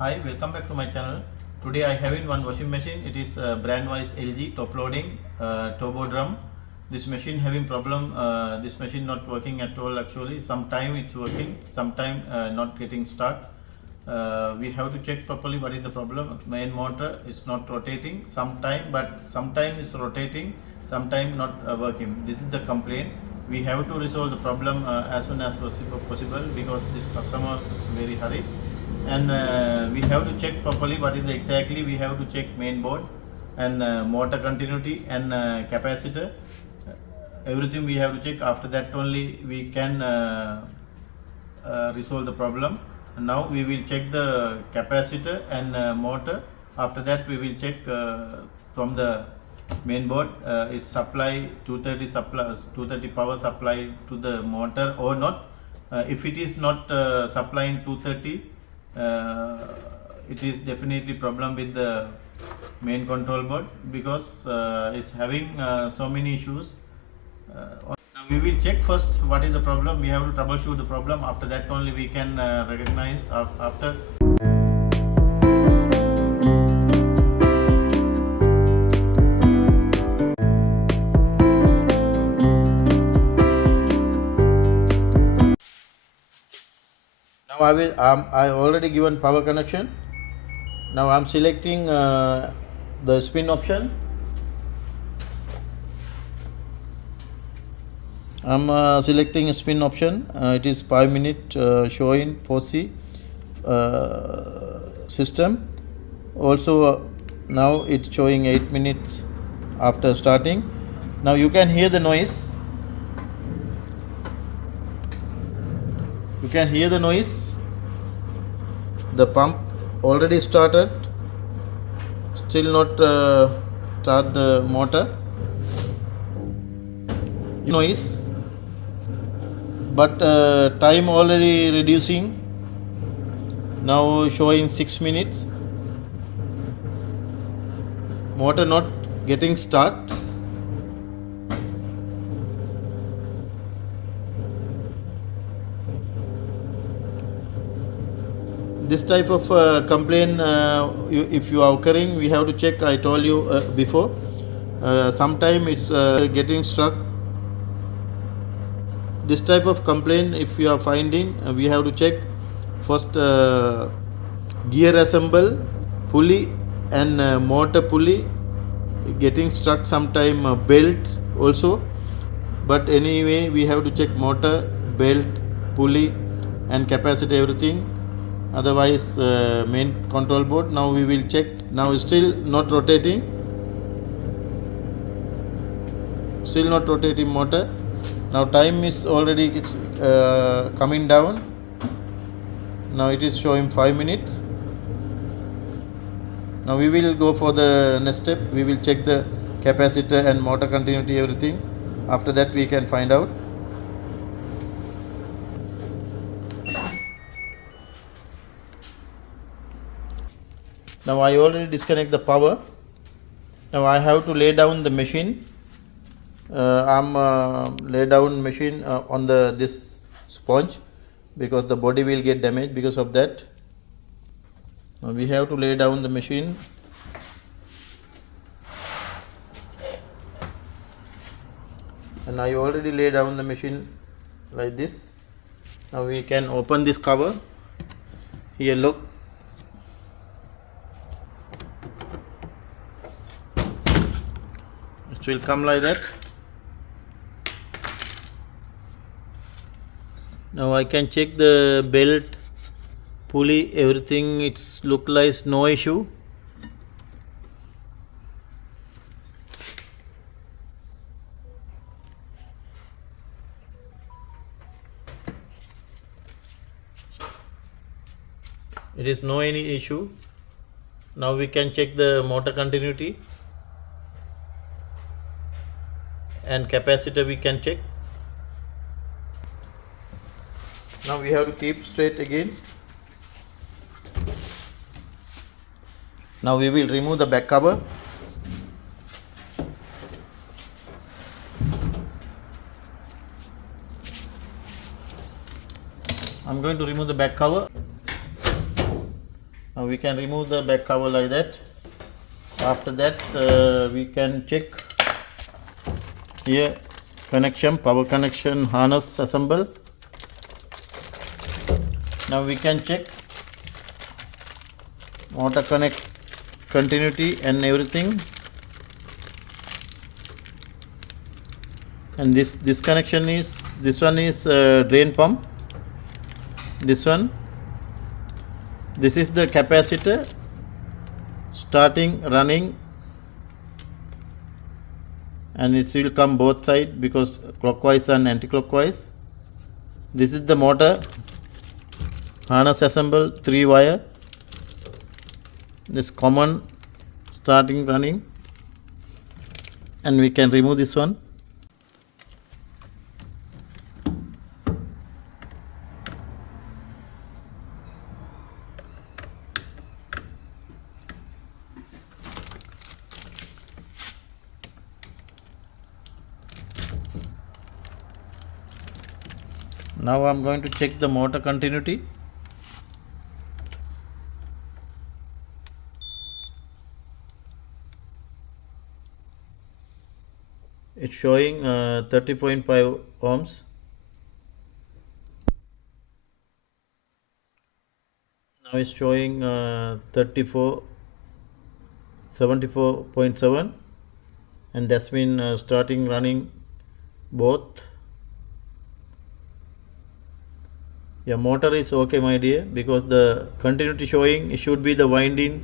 Hi, welcome back to my channel. Today I have in one washing machine. It is brand wise LG toploading turbo drum. This machine having problem. This machine not working at all actually. Sometime it's working, sometime not getting start. We have to check properly what is the problem. Main motor is not rotating sometime, but sometime is rotating, sometime not working. This is the complaint. We have to resolve the problem as soon as possible because this customer is very hurried, and we have to check properly what is the exactly. We have to check main board and motor continuity and capacitor. Everything we have to check. After that only we can resolve the problem. Now we will check the capacitor and motor. After that we will check from the main board its supply 230 power supply to the motor or not. If it is not supplying 230, it is definitely problem with the main control board because it's having so many issues. Now we will check first what is the problem. We have to troubleshoot the problem. After that only we can recognize after. Now I already given power connection. Now I am selecting the spin option. I am selecting a spin option. It is 5 minute showing 4C system. Also now it's showing 8 minutes after starting. Now you can hear the noise. You can hear the noise. The pump already started. Still not start the motor. Noise. But time already reducing. Now showing 6 minutes. Motor not getting start. This type of complaint if you are occurring, we have to check. I told you before. Sometime it's getting stuck. This type of complaint if you are finding, we have to check first gear assemble pulley and motor pulley getting stuck, sometime belt also. But anyway we have to check motor, belt, pulley and capacitor, everything. Otherwise main control board. Now we will check. Now still not rotating, still not rotating motor. Now time is already coming down. Now it is showing 5 minutes. Now we will go for the next step. We will check the capacitor and motor continuity, everything. After that we can find out. Now I already disconnect the power. Now I have to lay down the machine. I'm lay down machine on this sponge because the body will get damaged because of that. Now we have to lay down the machine. And I already lay down the machine like this. Now we can open this cover. Here look. It will come like that. Now I can check the belt, pulley, everything. It's look like no issue. It is no any issue. Now we can check the motor continuity and capacitor we can check. Now we have to keep straight again. Now we will remove the back cover. I'm going to remove the back cover. Now we can remove the back cover like that. After that we can check here connection, power connection, harness assemble. Now we can check motor connect continuity and everything. And this connection is, this one is drain pump, this one, this is the capacitor starting running, and it will come both sides because clockwise and anti-clockwise. This is the motor harness assemble, 3 wire, this common starting running, and we can remove this one. Now I am going to check the motor continuity. It's showing 30.5 ohms. Now it's showing 74.7, and that's been starting running both. Your motor is okay, my dear, because the continuity showing, it should be the winding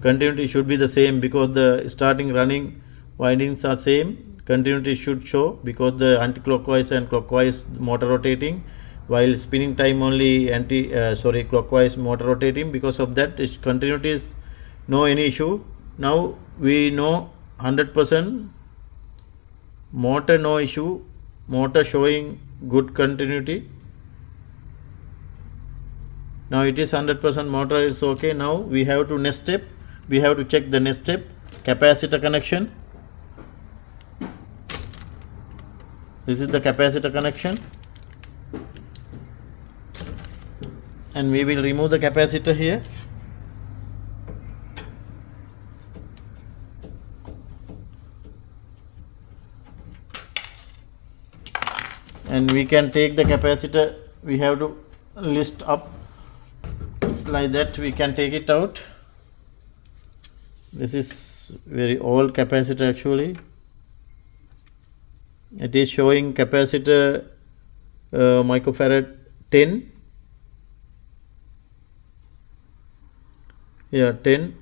continuity should be the same, because the starting running windings are same. Continuity should show because the anti-clockwise and clockwise motor rotating, while spinning time only clockwise motor rotating. Because of that, its continuity is no any issue. Now we know 100% motor no issue, motor showing good continuity. Now it is 100% motor is okay. Now we have to next step, we have to check the next step, capacitor connection. This is the capacitor connection, and we will remove the capacitor here. And we can take the capacitor, we have to lift up like that, we can take it out. This is very old capacitor actually. It is showing capacitor microfarad 10. Yeah, 10.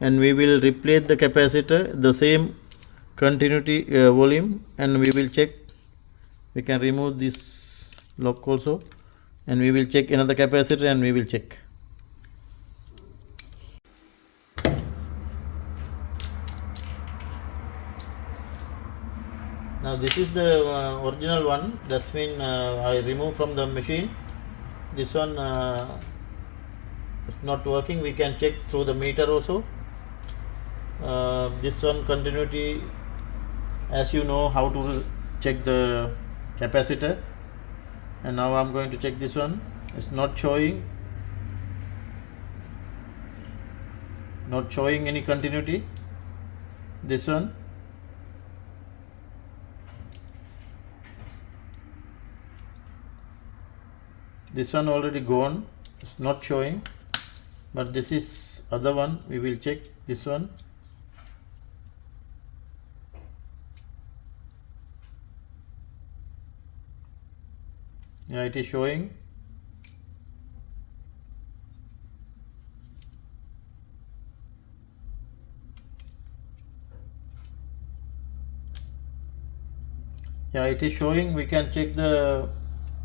And we will replace the capacitor, the same continuity volume, and we will check. We can remove this lock also, and we will check another capacitor, and we will check. Now this is the original one, that's been I removed from the machine. This one is not working. We can check through the meter also. This one continuity, as you know how to check the capacitor. And now I am going to check this one. It's not showing any continuity. This one, already gone, it's not showing. But this is other one, we will check this one. Yeah, it is showing. Yeah, it is showing. We can check the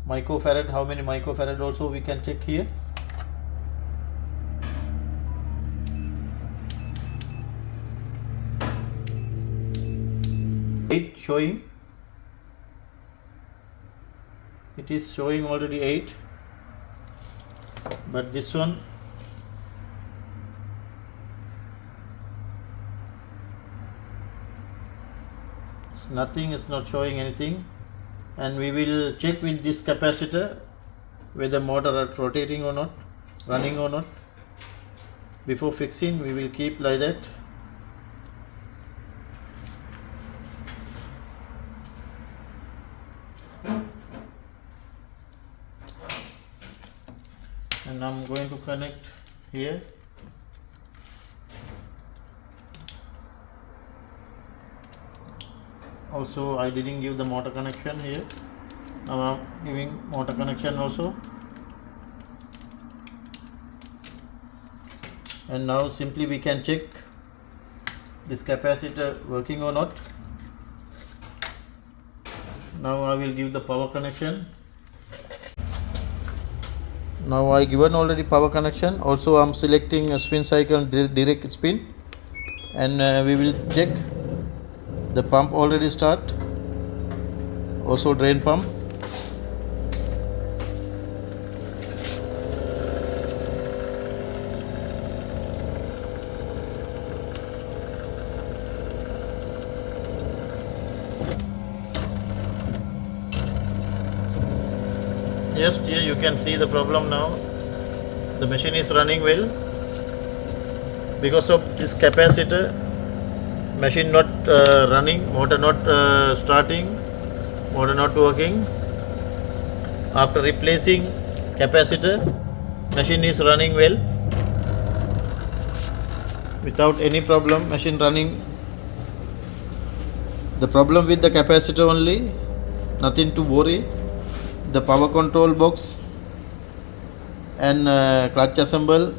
microfarad, how many microfarad also we can check here. Eight showing. It is showing already 8, but this one is nothing, is not showing anything. And we will check with this capacitor. whether motor are rotating or not, running or not. Before fixing, we will keep like that. And I'm going to connect here. Also, I didn't give the motor connection here. Now I'm giving motor connection also. And now simply we can check this capacitor working or not. Now I will give the power connection. Now I given already power connection. Also I'm selecting a spin cycle direct spin, and we will check the pump already start. Also drain pump. Yes, here you can see the problem now. The machine is running well. Because of this capacitor, machine not running, motor not starting, motor not working. After replacing capacitor, machine is running well. Without any problem, machine running. The problem with the capacitor only, nothing to worry. The power control box and clutch assemble,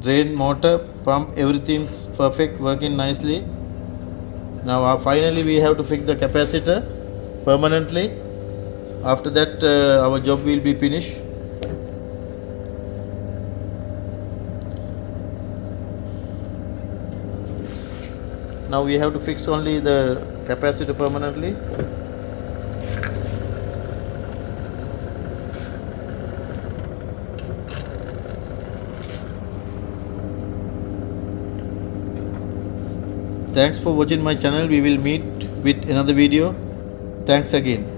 drain, motor, pump, everything's perfect, working nicely. Now finally we have to fix the capacitor permanently. After that our job will be finished. Now we have to fix only the capacitor permanently. Thanks for watching my channel. We will meet with another video. Thanks again.